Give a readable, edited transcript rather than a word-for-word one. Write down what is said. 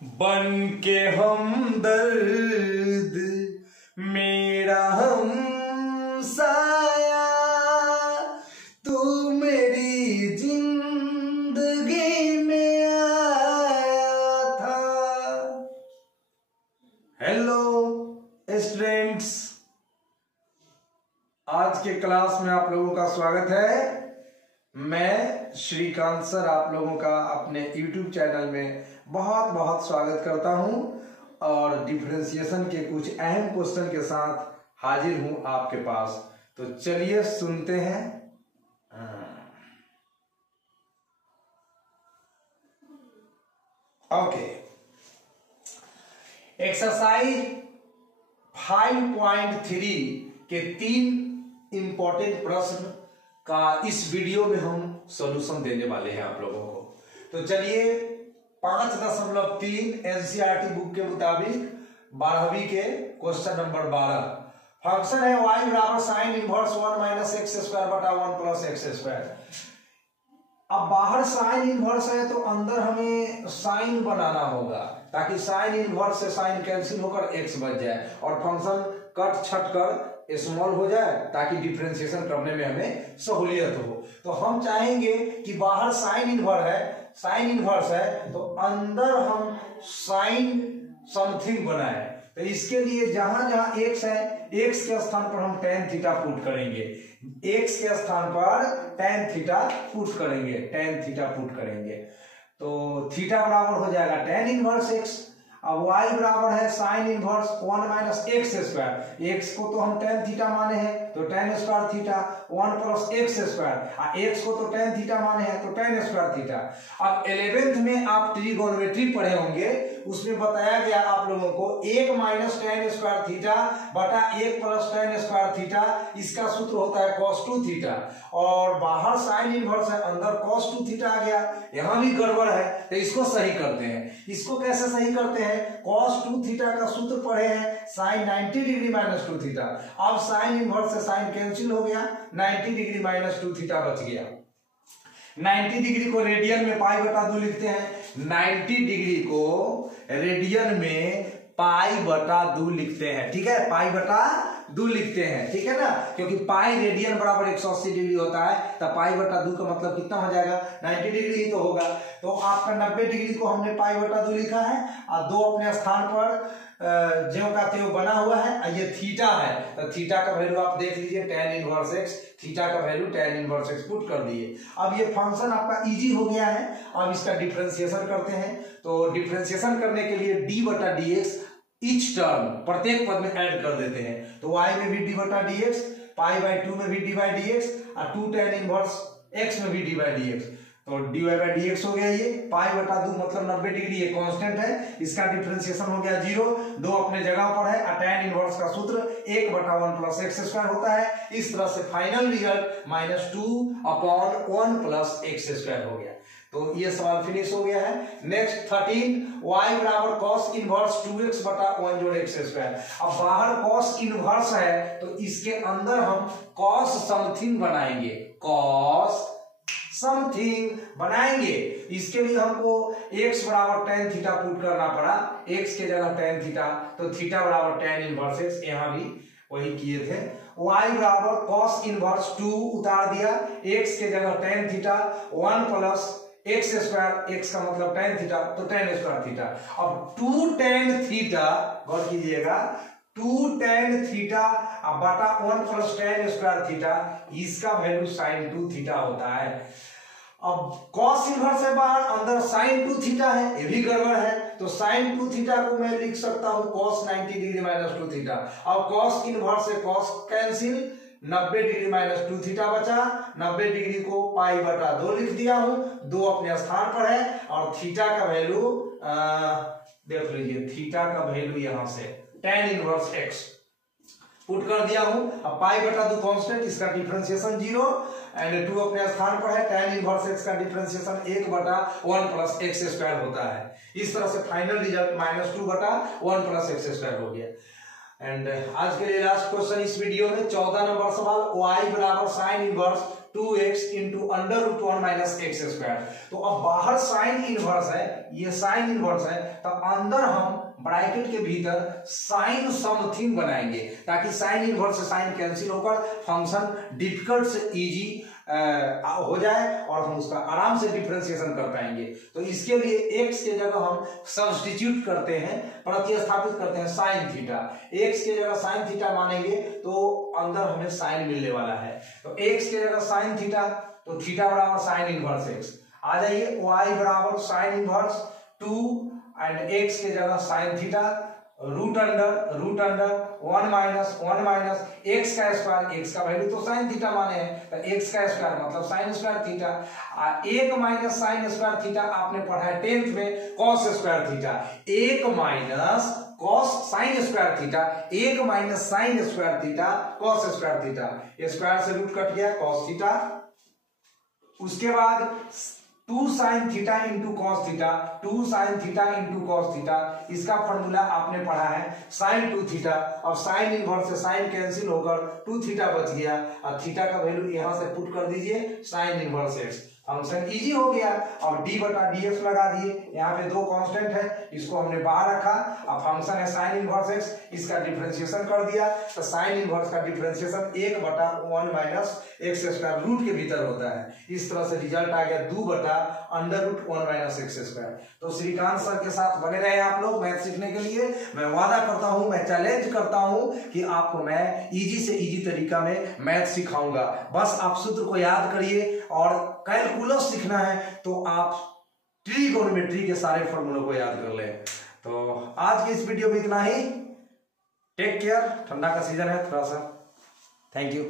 बन के हमदर्द मेरा हम साया तू मेरी जिंदगी में आया था। हेलो स्टूडेंट्स, आज के क्लास में आप लोगों का स्वागत है। मैं श्रीकांत सर आप लोगों का अपने YouTube चैनल में बहुत बहुत स्वागत करता हूं और डिफरेंशिएशन के कुछ अहम क्वेश्चन के साथ हाजिर हूं आपके पास। तो चलिए सुनते हैं। ओके, एक्सरसाइज 5.3 के 3 इंपॉर्टेंट प्रश्न का इस वीडियो में हम सॉल्यूशन देने वाले हैं आप लोगों को। तो चलिए 5.3 एनसीईआरटी बुक के मुताबिक 12वीं के क्वेश्चन नंबर 12 फंक्शन है y बराबर sine inverse 1 minus x square बटा 1 प्लस एक्स स्क्वायर। अब बाहर साइन इनवर्स है तो अंदर हमें साइन बनाना होगा ताकि साइन इनवर्स से साइन कैंसिल होकर एक्स बच जाए और फंक्शन कट छट कर स्मॉल हो जाए ताकि डिफरेंशिएशन करने में हमें सहूलियत हो। तो हम चाहेंगे कि बाहर साइन इनवर्स है तो अंदर हम साइन समथिंग बनाए। तो इसके लिए जहां जहां एक्स है एक्स के स्थान पर हम टेन थीटा पुट करेंगे, एक्स के स्थान पर टेन थीटा पुट करेंगे। तो थीटा बराबर हो जाएगा टेन इनवर्स एक्स। अब y बराबर है sine inverse 1 minus x square. X को तो हम टेन थीटा माने हैं तो ten square theta 1 plus x square. X को तो टेन थीटा माने हैं तो टेन स्क्वायर थीटा। अब 11th में आप ट्रिगोनोमेट्री पढ़े होंगे, उसमें बताया गया आप लोगों को 1 माइनस टेन स्क्वायर थीटा बटा 1 प्लस टेन स्क्वायर थीटा, इसका सूत्र होता है cos 2 थीटा। और बाहर साइन इनवर्स है, अंदर cos 2 थीटा आ गया। यहां भी गड़बड़ है तो इसको सही करते हैं। इसको कैसे सही करते हैं? cos 2 थीटा का सूत्र पढ़े हैं साइन 90 डिग्री माइनस 2 थीटा। अब साइन इनवर्स से साइन कैंसिल हो गया, 90 डिग्री माइनस 2 थीटा बच गया। 90 डिग्री को रेडियन में पाई बटा 2 लिखते हैं। 90 डिग्री को रेडियन में पाई बटा 2 लिखते हैं, ठीक है, पाई बटा 2 लिखते हैं, ठीक है ना, क्योंकि पाई रेडियन बराबर 180 डिग्री होता है। तो पाई बटा 2 का मतलब कितना हो जाएगा? 90 डिग्री ही तो होगा। तो आपका 90 डिग्री को हमने पाई बटा 2 लिखा है और 2 अपने स्थान पर ज्यों का त्यों बना हुआ है। ये थीटा है तो थीटा का वैल्यू आप देख लीजिए टेन इनवर्स एक्स, थीटा का value tan inverse x put कर दिए। अब ये फंक्शन आपका इजी हो गया है। अब इसका डिफरेंशिएशन करते हैं। तो डिफरेंशिएशन करने के लिए डी बटा डी एक्स ईच टर्म प्रत्येक पद में ऐड कर देते हैं। तो y में भी डी बटा डी एक्स, पाई बाई 2 में भी डी बाई डी एक्स और 2 टेन इनवर्स एक्स में भी डी बाई डी एक्स। तो d y by d x हो गया। ये पाई बटा 2 मतलब 90 डिग्री, ये कांस्टेंट है, इसका डिफरेंशिएशन हो गया 0, 2 अपने जगह पर है। टेन इनवर्स का सूत्र 1 बटा 1 प्लस एक्स स्क्वायर होता है। इस तरह से final result -2/1 plus x square हो गया। तो ये सवाल फिनिश हो गया है। नेक्स्ट 13 y बराबर cos इनवर्स 2x बटा 1 जोड़ एक्स स्क्वायर। अब बाहर cos इनवर्स है तो इसके अंदर हम cos समथिंग बनाएंगे, cos समथिंग बनाएंगे। इसके लिए हमको x बराबर tan थीटा पुट करना पड़ा, x के जगह tan थीटा, तो थीटा बराबर tan इनवर्स x, यहां भी वही किए थे। y बराबर cos इनवर्स 2 उतार दिया, x के जगह tan theta 1 plus x square, x का मतलब tan थीटा तो tan स्क्वायर थीटा। अब 2 tan थीटा गौर कीजिएगा, 2 tan थीटा बटा 1 प्लस tan स्क्वायर थीटा, इसका वैल्यू sin 2 थीटा होता है। अब cos इनवर्स है बाहर, अंदर sin 2 थीटा है, ये भी गड़बड़ है। तो sin 2 थीटा को मैं लिख सकता हूं cos 90 डिग्री माइनस 2 थीटा। अब cos इनवर्स से cos cancel, 90 degree minus 2 theta बचा। 90 डिग्री को पाई बटा 2 लिख दिया हूं, 2 अपने स्थान पर है और थीटा का वैल्यू देख लीजिए, थीटा का वैल्यू यहां से tan इनवर्स x पुट कर दिया हूं। अब पाई बटा 2 कांस्टेंट, इसका डिफरेंशिएशन 0 एंड 2 अपने स्थान पर है। tan इनवर्स x का डिफरेंशिएशन 1 बटा 1 प्लस एक्स स्क्वायर होता है। इस तरह से फाइनल रिजल्ट -2 बटा 1 प्लस एक्स स्क्वायर हो गया। एंड आज के लिए लास्ट क्वेश्चन इस वीडियो में 14 नंबर सवाल, y बराबर sine inverse 2x into under root 1 minus x square. तो अब बाहर साइन इनवर्स है, ये साइन इनवर्स है, तो अंदर हम ब्रैकेट के भीतर साइन समथिंग बनाएंगे ताकि साइन इनवर्स से साइन कैंसिल होकर फंक्शन डिफिकल्ट से इजी हो जाए और हम उसका आराम से डिफरेंशिएशन कर पाएंगे। तो इसके लिए x के जगह हम सब्स्टिट्यूट करते हैं, प्रतिस्थापित करते हैं साइन थीटा। x के जगह साइन थीटा मानेंगे तो अंदर हमें साइन मिलने वाला है। तो x के जगह साइन थीटा, तो थीटा बराबर साइन इनवर्स x। आ जाइए y बराबर साइन इनवर्स 2 एंड x के जगह sine theta root under 1 minus x का स्क्वायर, एक्स का वैल्यू तो साइन थीटा माने हैं, तो एक्स का स्क्वायर मतलब sine square theta. 1 minus sine square theta आपने पढ़ा है 10th में, cos square theta. 1 minus cos sine square theta, 1 minus sine square theta cos square theta, square से रूट कट गया कॉस थीटा। उसके बाद 2 sine theta into cos theta, 2 sine theta into cos theta, इसका formula आपने पढ़ा है sign 2 theta. अब sine inverse से साइन कैंसिल होकर 2 थीटा बच गया और थीटा का वैल्यू यहां से पुट कर दीजिए sine inverse x. Function easy हो गया। अब d बटा dx लगा दिए, यहाँ पे 2 कांस्टेंट है, इसको हमने बाहर रखा। अब फंक्शन है साइन इनवर्स एक्स, इसका डिफरेंशिएशन कर दिया, तो साइन इनवर्स का डिफरेंशिएशन 1 बटा 1 माइनस एक्स स्क्वायर रूट के भीतर होता है। इस तरह से रिजल्ट आ गया 2 बटा under root 1 minus x square. तो श्रीकांत सर के साथ बने रहे आप लोग मैथ सीखने के लिए। मैं वादा करता हूं, मैं चैलेंज करता हूं कि आपको मैं इजी से इजी तरीका में मैथ सिखाऊंगा। बस आप सूत्र को याद करिए, और कैलकुलस सीखना है तो आप ट्रिगोनोमेट्री के सारे फॉर्मूलों को याद कर लें। तो आज की इस वीडियो में इतना ही। टेक केयर, ठंडा का सीजन है थोड़ा सा। Thank you.